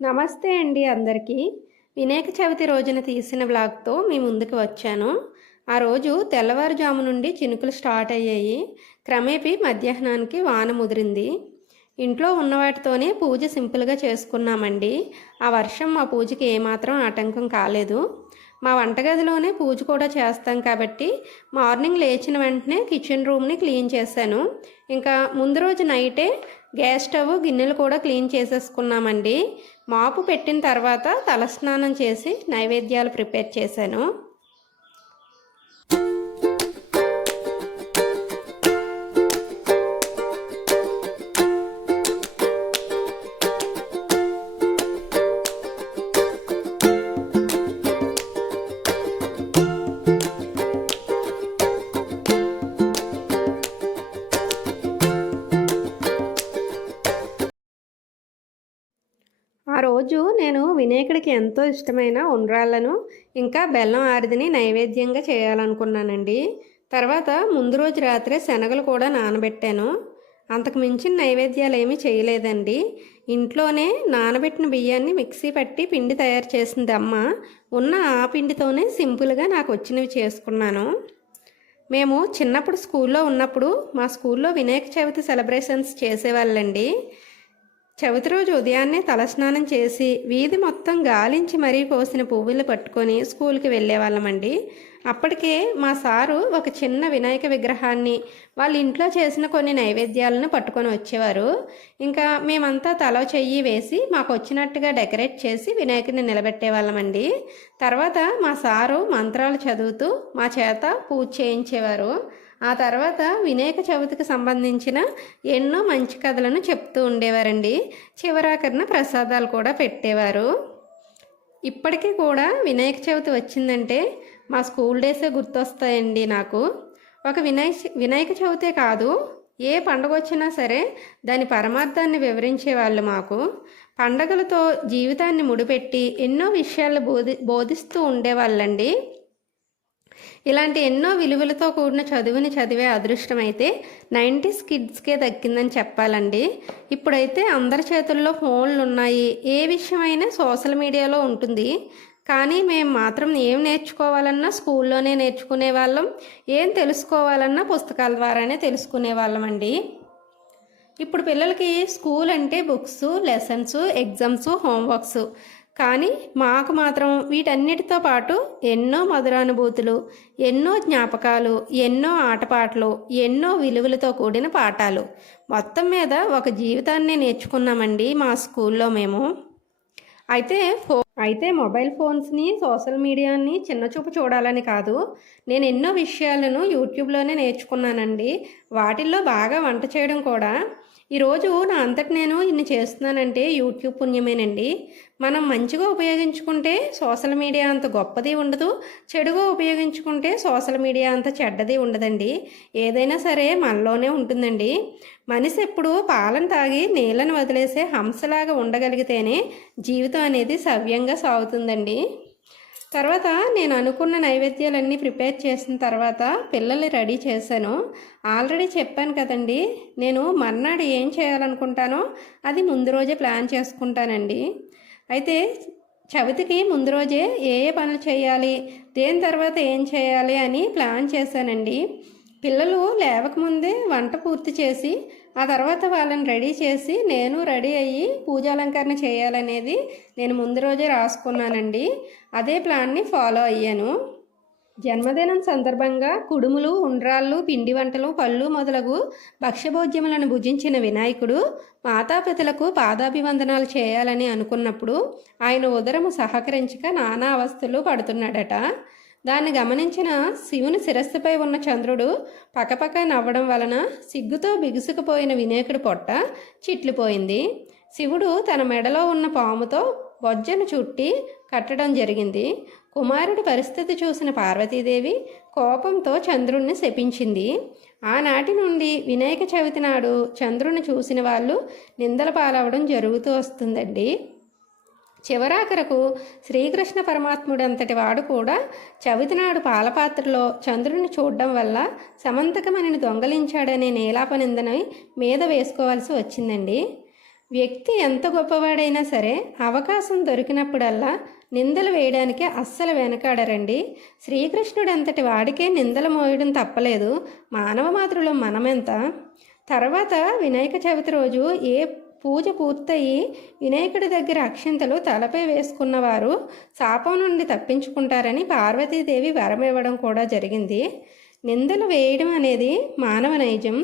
నమస్తే అండి అందరికీ. వినాయక చవితి రోజున తీసిన వ్లాగ్‌తో మీ ముందుకు వచ్చాను. ఆ రోజు తెల్లవారుజాము నుండి చినుకులు స్టార్ట్ అయ్యాయి. క్రమేపీ మధ్యాహ్నానికి వాన ముదిరింది. ఇంట్లో ఉన్న వాటితోనే పూజ సింపుల్‌గా చేసుకున్నామండి. ఆ వర్షం మా పూజకి ఏమాత్రం ఆటంకం కాలేదు. మా వంటగదిలోనే పూజ కూడా చేస్తాం కాబట్టి మార్నింగ్ లేచిన వెంటనే కిచెన్ రూమ్ని క్లీన్ చేశాను. ఇంకా ముందు రోజు నైటే గ్యాస్ స్టవ్ గిన్నెలు కూడా క్లీన్ చేసేసుకున్నామండి. మాపు పెట్టిన తర్వాత తలస్నానం చేసి నైవేద్యాలు ప్రిపేర్ చేశాను. ఆ రోజు నేను వినాయకుడికి ఎంతో ఇష్టమైన ఉండ్రాళ్ళను ఇంకా బెల్లం ఆరిదిని నైవేద్యంగా చేయాలనుకున్నానండి. తర్వాత ముందు రోజు రాత్రే శనగలు కూడా నానబెట్టాను. అంతకు మించిన నైవేద్యాలు ఏమీ చేయలేదండి. ఇంట్లోనే నానబెట్టిన బియ్యాన్ని మిక్సీ పట్టి పిండి తయారు చేసింది అమ్మ. ఉన్న ఆ పిండితోనే సింపుల్గా నాకు వచ్చినవి చేసుకున్నాను. మేము చిన్నప్పుడు స్కూల్లో ఉన్నప్పుడు మా స్కూల్లో వినాయక చవితి సెలబ్రేషన్స్ చేసేవాళ్ళండి. చవితి రోజు ఉదయాన్నే తలస్నానం చేసి వీధి మొత్తం గాలించి మరీ కోసిన పువ్వులు పట్టుకొని స్కూల్కి వెళ్ళేవాళ్ళమండి. అప్పటికే మా సారు ఒక చిన్న వినాయక విగ్రహాన్ని వాళ్ళ ఇంట్లో చేసిన కొన్ని నైవేద్యాలను పట్టుకొని వచ్చేవారు. ఇంకా మేమంతా తల చెయ్యి వేసి మాకు వచ్చినట్టుగా డెకరేట్ చేసి వినాయకుడిని నిలబెట్టేవాళ్ళమండి. తర్వాత మా సారు మంత్రాలు చదువుతూ మా చేత పూజ చేయించేవారు. ఆ తర్వాత వినాయక చవితికి సంబంధించిన ఎన్నో మంచి కథలను చెప్తూ ఉండేవారండి. చివరాఖరిన ప్రసాదాలు కూడా పెట్టేవారు. ఇప్పటికీ కూడా వినాయక చవితి వచ్చిందంటే మా స్కూల్ డేసే గుర్తొస్తాయండి నాకు. ఒక వినాయక చవితే కాదు, ఏ పండుగ వచ్చినా సరే దాని పరమార్థాన్ని వివరించేవాళ్ళు మాకు. పండగలతో జీవితాన్ని ముడిపెట్టి ఎన్నో విషయాలు బోధిస్తూ ఉండేవాళ్ళండి. ఇలాంటి ఎన్నో విలువలతో కూడిన చదువుని చదివే అదృష్టం అయితే 90s కిడ్స్కే దక్కిందని చెప్పాలండి. ఇప్పుడైతే అందరి చేతుల్లో ఫోన్లు ఉన్నాయి. ఏ విషయమైనా సోషల్ మీడియాలో ఉంటుంది. కానీ మేము మాత్రం ఏం నేర్చుకోవాలన్నా స్కూల్లోనే నేర్చుకునే వాళ్ళం. ఏం తెలుసుకోవాలన్నా పుస్తకాల ద్వారానే తెలుసుకునే వాళ్ళమండి. ఇప్పుడు పిల్లలకి స్కూల్ అంటే బుక్స్, లెసన్స్, ఎగ్జామ్స్, హోంవర్క్స్. కానీ మాకు మాత్రం వీటన్నిటితో పాటు ఎన్నో మధురానుభూతులు, ఎన్నో జ్ఞాపకాలు, ఎన్నో ఆటపాటలు, ఎన్నో విలువలతో కూడిన పాఠాలు, మొత్తం మీద ఒక జీవితాన్ని నేర్చుకున్నామండి మా స్కూల్లో మేము. అయితే మొబైల్ ఫోన్స్ని, సోషల్ మీడియాని చిన్నచూపు చూడాలని కాదు, నేను ఎన్నో విషయాలను యూట్యూబ్లోనే నేర్చుకున్నానండి. వాటిల్లో బాగా వంట చేయడం కూడా. ఈరోజు నా అంతటి నేను ఇన్ని చేస్తున్నానంటే యూట్యూబ్ పుణ్యమేనండి. మనం మంచిగా ఉపయోగించుకుంటే సోషల్ మీడియా అంత గొప్పది ఉండదు, చెడుగా ఉపయోగించుకుంటే సోషల్ మీడియా అంత చెడ్డది ఉండదండి. ఏదైనా సరే మనలోనే ఉంటుందండి. మనిషి ఎప్పుడు పాలను తాగి నీళ్ళను వదిలేసే హంసలాగా ఉండగలిగితేనే జీవితం అనేది సవ్యంగా సాగుతుందండి. తర్వాత నేను అనుకున్న నైవేద్యాలన్నీ ప్రిపేర్ చేసిన తర్వాత పిల్లల్ని రెడీ చేశాను. ఆల్రెడీ చెప్పాను కదండి, నేను మర్నాడు ఏం చేయాలనుకుంటానో అది ముందు రోజే ప్లాన్ చేసుకుంటానండి. అయితే చవితికి ముందు రోజే ఏ ఏ పనులు చేయాలి, దేని తర్వాత ఏం చేయాలి అని ప్లాన్ చేశానండి. పిల్లలు లేవకముందే వంట పూర్తి చేసి ఆ తర్వాత వాళ్ళని రెడీ చేసి నేను రెడీ అయ్యి పూజాలంకరణ చేయాలనేది నేను ముందు రోజే రాసుకున్నానండి. అదే ప్లాన్ని ఫాలో అయ్యాను. జన్మదినం సందర్భంగా కుడుములు, ఉండ్రాళ్ళు, పిండి వంటలు, పళ్ళు మొదలగు భక్ష్యభోజ్యములను భుజించిన వినాయకుడు మాతాపితలకు పాదాభివందనాలు చేయాలని అనుకున్నప్పుడు ఆయన ఉదరము సహకరించక నానా అవస్థలు పడుతున్నాడట. దాన్ని గమనించిన శివుని శిరస్సుపై ఉన్న చంద్రుడు పకపక నవ్వడం వలన సిగ్గుతో బిగుసుకుపోయిన వినాయకుడి పొట్ట చిట్లిపోయింది. శివుడు తన మెడలో ఉన్న పాముతో బొజ్జను చుట్టి కట్టడం జరిగింది. కుమారుడి పరిస్థితి చూసిన పార్వతీదేవి కోపంతో చంద్రుణ్ణి శపించింది. ఆనాటి నుండి వినాయక చవితి నాడు చంద్రుని చూసిన వాళ్ళు నిందల పాలవడం జరుగుతూ వస్తుందండి. చివరాఖరకు శ్రీకృష్ణ పరమాత్ముడంతటి వాడు కూడా చవితినాడు పాలపాత్రలో చంద్రుని చూడడం వల్ల సమంతకమణిని దొంగలించాడనే నీలాపనిందని మీద వేసుకోవాల్సి వచ్చిందండి. వ్యక్తి ఎంత గొప్పవాడైనా సరే అవకాశం దొరికినప్పుడల్లా నిందలు వేయడానికి అస్సలు వెనకాడరండి. శ్రీకృష్ణుడు అంతటి వాడికే నిందలు మోయడం తప్పలేదు, మానవ మాతృలో మనమెంత. తర్వాత వినాయక చవితి రోజు పూజ పూర్తయి వినాయకుడి దగ్గర అక్షింతలు తలపై వేసుకున్నవారు శాపం నుండి తప్పించుకుంటారని పార్వతీదేవి వరం ఇవ్వడం కూడా జరిగింది. నిందలు వేయడం అనేది మానవ నైజం.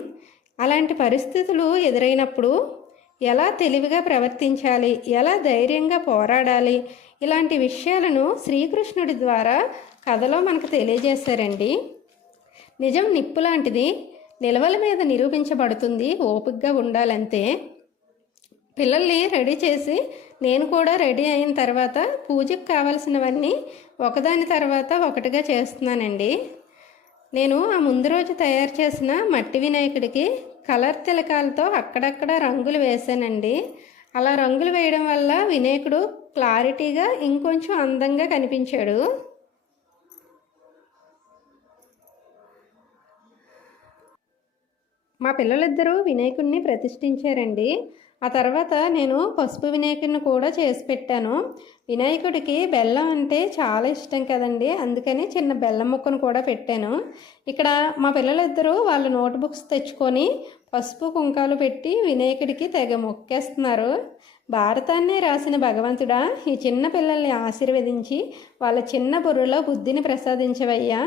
అలాంటి పరిస్థితులు ఎదురైనప్పుడు ఎలా తెలివిగా ప్రవర్తించాలి, ఎలా ధైర్యంగా పోరాడాలి, ఇలాంటి విషయాలను శ్రీకృష్ణుడి ద్వారా కథలో మనకు తెలియజేశారండి. నిజం నిప్పు లాంటిది, నిలవల మీద నిరూపించబడుతుంది, ఓపికగా ఉండాలంతే. పిల్లల్ని రెడీ చేసి నేను కూడా రెడీ అయిన తర్వాత పూజకు కావాల్సినవన్నీ ఒకదాని తర్వాత ఒకటిగా చేస్తున్నానండి. నేను ఆ ముందు రోజు తయారు చేసిన మట్టి వినాయకుడికి కలర్ తిలకాలతో అక్కడక్కడ రంగులు వేసానండి. అలా రంగులు వేయడం వల్ల వినాయకుడు క్లారిటీగా ఇంకొంచెం అందంగా కనిపించాడు. మా పిల్లలిద్దరూ వినాయకుడిని ప్రతిష్ఠించారండి. ఆ తర్వాత నేను పసుపు వినాయకుడిని కూడా చేసి పెట్టాను. వినాయకుడికి బెల్లం అంటే చాలా ఇష్టం కదండి, అందుకని చిన్న బెల్లం ముక్కను కూడా పెట్టాను. ఇక్కడ మా పిల్లలిద్దరూ వాళ్ళ నోట్బుక్స్ తెచ్చుకొని పసుపు కుంకాలు పెట్టి వినాయకుడికి తెగ మొక్కేస్తున్నారు. భారతాన్నే రాసిన భగవంతుడా, ఈ చిన్న పిల్లల్ని ఆశీర్వదించి వాళ్ళ చిన్న బుర్రలో బుద్ధిని ప్రసాదించవయ్యా.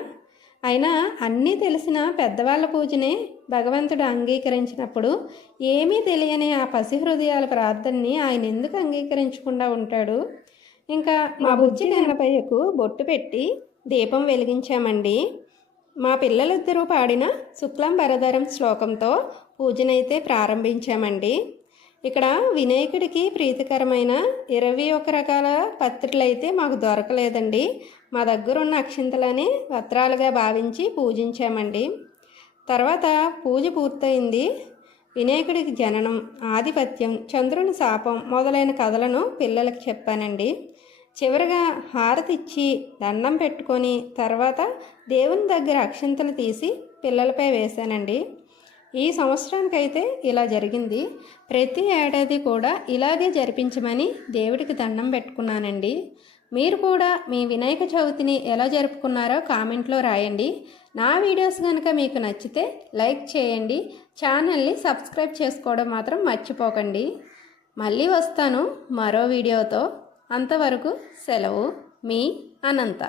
అయినా అన్నీ తెలిసిన పెద్దవాళ్ళ పూజనే భగవంతుడు అంగీకరించినప్పుడు ఏమీ తెలియని ఆ పసి హృదయాల ప్రార్థనని ఆయన ఎందుకు అంగీకరించకుండా ఉంటాడు? ఇంకా మా బుజ్జి గణపయ్యకు బొట్టు పెట్టి దీపం వెలిగించామండి. మా పిల్లలిద్దరూ పాడిన శుక్లం భరధరం శ్లోకంతో పూజనైతే ప్రారంభించామండి. ఇక్కడ వినాయకుడికి ప్రీతికరమైన 21 రకాల పత్రులు అయితే మాకు దొరకలేదండి. మా దగ్గర ఉన్న అక్షింతలని పత్రాలుగా భావించి పూజించామండి. తర్వాత పూజ పూర్తయింది. వినాయకుడికి జననం, ఆధిపత్యం, చంద్రుని శాపం మొదలైన కథలను పిల్లలకు చెప్పానండి. చివరిగా హారతి ఇచ్చి దండం పెట్టుకొని తర్వాత దేవుని దగ్గర అక్షింతలు తీసి పిల్లలపై వేశానండి. ఈ సంవత్సరానికైతే ఇలా జరిగింది. ప్రతి ఏడాది కూడా ఇలాగే జరిపించమని దేవుడికి దండం పెట్టుకున్నానండి. మీరు కూడా మీ వినాయక చవితిని ఎలా జరుపుకున్నారో కామెంట్లో రాయండి. నా వీడియోస్ కనుక మీకు నచ్చితే లైక్ చేయండి, ఛానల్ని సబ్స్క్రైబ్ చేసుకోవడం మాత్రం మర్చిపోకండి. మళ్ళీ వస్తాను మరో వీడియోతో. అంతవరకు సెలవు. మీ అనంత.